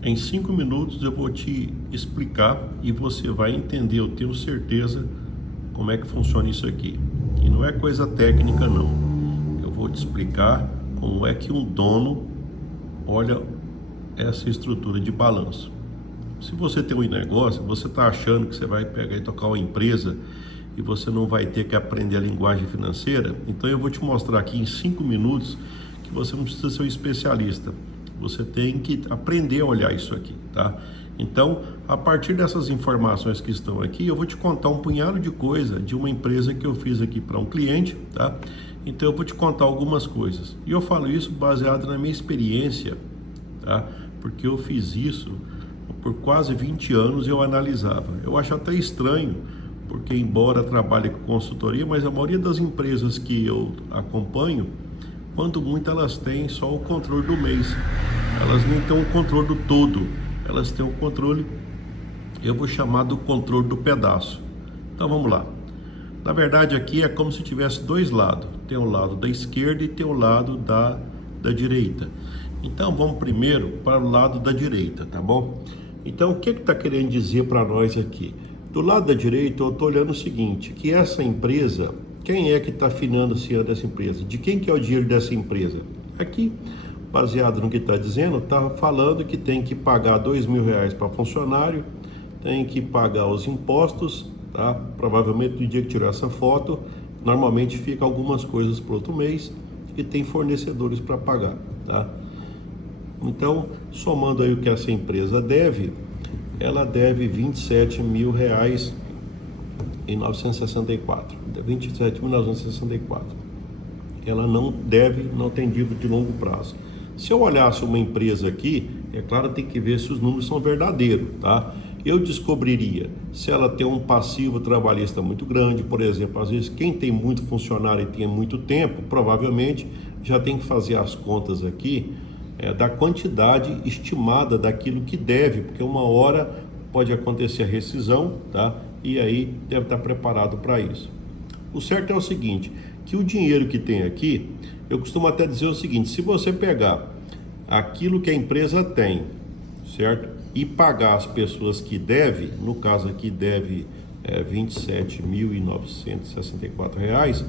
Em 5 minutos eu vou te explicar e você vai entender, eu tenho certeza, como é que funciona isso aqui. E não é coisa técnica não. Eu vou te explicar como é que um dono olha essa estrutura de balanço. Se você tem um negócio, você está achando que você vai pegar e tocar uma empresa e você não vai ter que aprender a linguagem financeira, então eu vou te mostrar aqui em 5 minutos que você não precisa ser um especialista. Você tem que aprender a olhar isso aqui, tá? Então, a partir dessas informações que estão aqui, eu vou te contar um punhado de coisa de uma empresa que eu fiz aqui para um cliente, tá? Então, eu vou te contar algumas coisas. E eu falo isso baseado na minha experiência, tá? Porque eu fiz isso por quase 20 anos e eu analisava. Eu acho até estranho, porque embora trabalhe com consultoria, mas a maioria das empresas que eu acompanho, quando muito elas têm só o controle do mês, elas não têm o controle do todo, elas têm o controle, eu vou chamar do controle do pedaço. Então vamos lá. Na verdade aqui é como se tivesse dois lados, tem o lado da esquerda e tem o lado da direita. Então vamos primeiro para o lado da direita, tá bom? Então o que está querendo dizer para nós aqui? Do lado da direita eu estou olhando o seguinte, que essa empresa, quem é que está financiando essa empresa? De quem que é o dinheiro dessa empresa? Aqui, baseado no que está dizendo, está falando que tem que pagar R$2.000 para funcionário, tem que pagar os impostos, tá? Provavelmente no dia que tirou essa foto, normalmente fica algumas coisas para outro mês e tem fornecedores para pagar, tá? Então, somando aí o que essa empresa deve, ela deve R$27.964. 27.964. Ela não deve, não tem dívida de longo prazo. Se eu olhasse uma empresa aqui, é claro, tem que ver se os números são verdadeiros, tá? Eu descobriria se ela tem um passivo trabalhista muito grande, por exemplo, às vezes quem tem muito funcionário e tem muito tempo, provavelmente já tem que fazer as contas aqui da quantidade estimada daquilo que deve, porque uma hora pode acontecer a rescisão, tá? E aí deve estar preparado para isso. O certo é o seguinte, que o dinheiro que tem aqui, eu costumo até dizer o seguinte, se você pegar aquilo que a empresa tem, certo? E pagar as pessoas que deve, no caso aqui deve R$27.964,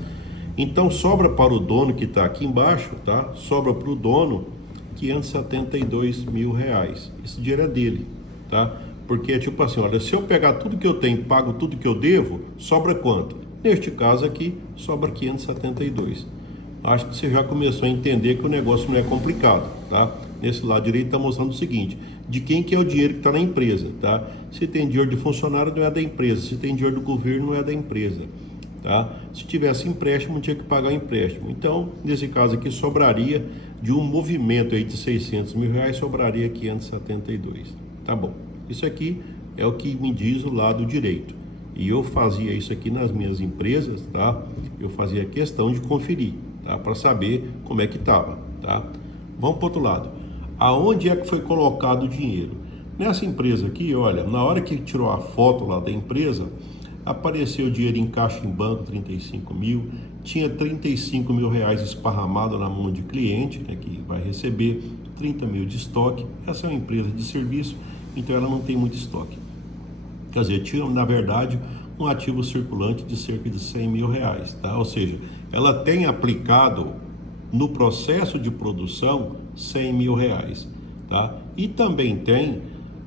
então sobra para o dono que está aqui embaixo, tá? Sobra para o dono R$572.000. Esse dinheiro é dele, tá? Porque é tipo assim, olha, se eu pegar tudo que eu tenho, pago tudo que eu devo, sobra quanto? Neste caso aqui, sobra 572. Acho que você já começou a entender que o negócio não é complicado, tá? Nesse lado direito está mostrando o seguinte, de quem que é o dinheiro que está na empresa, tá? Se tem dinheiro de funcionário, não é da empresa. Se tem dinheiro do governo, não é da empresa, tá? Se tivesse empréstimo, tinha que pagar o empréstimo. Então, nesse caso aqui, sobraria de um movimento aí de R$600.000, sobraria 572, tá bom? Isso aqui é o que me diz o lado direito. E eu fazia isso aqui nas minhas empresas, tá? Eu fazia questão de conferir, tá? Para saber como é que estava, tá? Vamos para o outro lado. Aonde é que foi colocado o dinheiro? Nessa empresa aqui, olha, na hora que tirou a foto lá da empresa, apareceu o dinheiro em caixa em banco, 35 mil, tinha R$35.000 esparramado na mão de cliente, né, que vai receber 30 mil de estoque. Essa é uma empresa de serviço, então ela não tem muito estoque. Quer dizer, tinha, na verdade, um ativo circulante de cerca de R$100.000, tá? Ou seja, ela tem aplicado no processo de produção R$100.000, tá? E também tem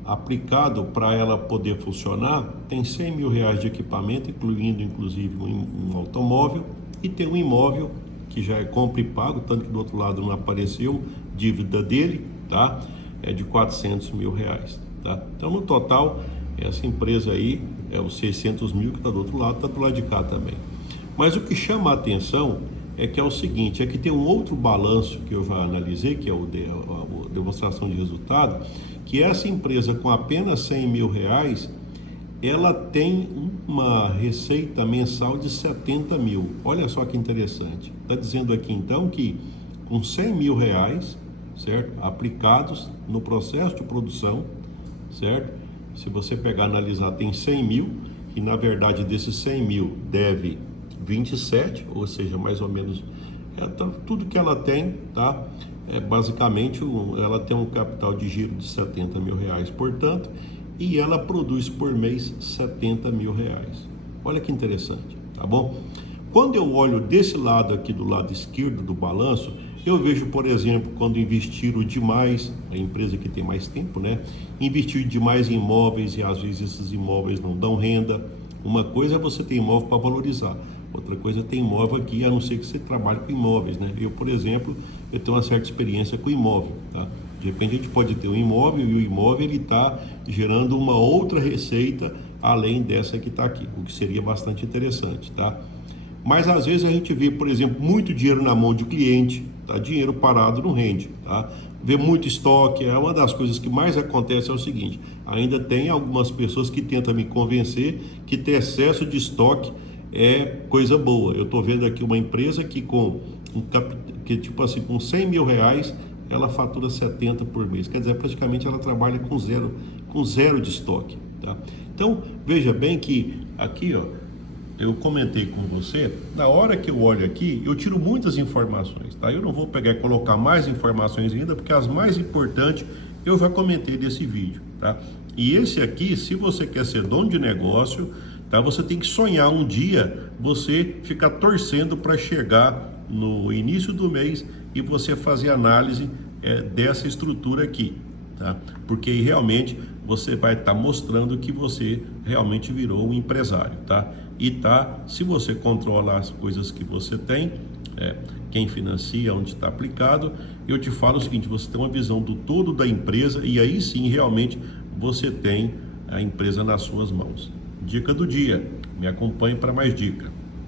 aplicado para ela poder funcionar, tem R$100.000 de equipamento, incluindo inclusive um automóvel, e tem um imóvel que já é compra e pago, tanto que do outro lado não apareceu dívida dele, tá? É de R$400.000, tá? Então no total essa empresa aí é os 600 mil que está do outro lado, está do lado de cá também. Mas o que chama a atenção é que é o seguinte, é que tem um outro balanço que eu já analisei, que é a demonstração de resultado, que essa empresa com apenas R$100.000, ela tem uma receita mensal de 70 mil. Olha só que interessante. Está dizendo aqui então que com R$100.000, certo? Aplicados no processo de produção, certo? Se você pegar e analisar, tem 100 mil, e na verdade desses 100 mil deve 27, ou seja, mais ou menos tudo que ela tem, tá? basicamente ela tem um capital de giro de 70 mil reais, portanto, e ela produz por mês 70 mil reais. Olha que interessante, tá bom? Quando eu olho desse lado aqui, do lado esquerdo do balanço, eu vejo, por exemplo, quando investiram demais, a empresa que tem mais tempo, né? Investiu demais em imóveis e às vezes esses imóveis não dão renda. Uma coisa é você ter imóvel para valorizar, outra coisa é ter imóvel aqui, a não ser que você trabalhe com imóveis, né? Eu, por exemplo, eu tenho uma certa experiência com imóvel, tá? De repente a gente pode ter um imóvel e o imóvel ele está gerando uma outra receita além dessa que está aqui, o que seria bastante interessante, tá? Mas às vezes a gente vê, por exemplo, muito dinheiro na mão de cliente, tá? Dinheiro parado não rende, tá? Vê muito estoque, é uma das coisas que mais acontece é o seguinte, ainda tem algumas pessoas que tentam me convencer que ter excesso de estoque é coisa boa. Eu estou vendo aqui uma empresa que com tipo assim, com 100 mil reais, ela fatura 70 por mês, quer dizer, praticamente ela trabalha com zero de estoque, tá? Então, veja bem que aqui, ó, eu comentei com você, na hora que eu olho aqui, eu tiro muitas informações, tá? Eu não vou pegar e colocar mais informações ainda, porque as mais importantes eu já comentei desse vídeo, tá? E esse aqui, se você quer ser dono de negócio, tá? Você tem que sonhar um dia, você ficar torcendo para chegar no início do mês e você fazer análise dessa estrutura aqui, tá? Porque aí realmente você vai estar mostrando que você realmente virou um empresário, tá? E tá, se você controla as coisas que você tem, quem financia, onde está aplicado, eu te falo o seguinte, você tem uma visão do todo da empresa e aí sim realmente você tem a empresa nas suas mãos. Dica do dia, me acompanhe para mais dicas.